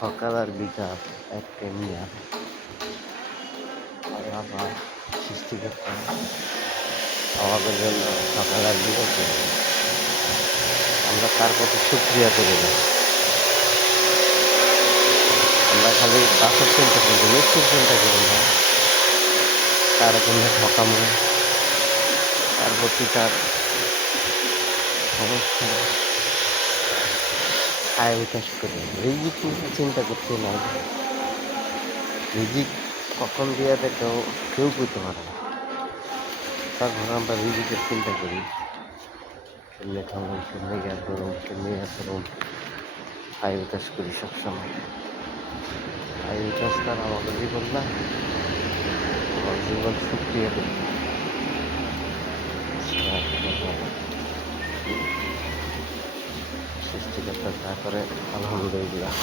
সকাল আর বিকাল এক টাইমে আবার সৃষ্টিকর্তা আমাদের জন্য সকাল আর বিকাল করে। আমরা তার প্রতি শুকরিয়া করি না। আমরা খালি বাঁচার চিন্তা করি, মৃত্যুর চিন্তা করি না। তার জন্য ঠকামো, তার প্রতি তার সমস্যা আয় বিকাশ করি। রিজিক নিয়ে চিন্তা করতে নাই। রিজিক কখন দিয়া কেউ কেউ করতে পারে না। তারপর আমরা রিজিকের চিন্তা করি, কেমনে খাবো, কেমনে ইয়া করুম, কেমনে ইয়া করুম। আয় বিকাশ করি সবসময়। আয় বিকাশ তার আমাদের জীবন না, আমার জীবন শুক্রিয়া করি। সৃষ্টিকর্তা যা করে আলহামদুলিল্লাহ।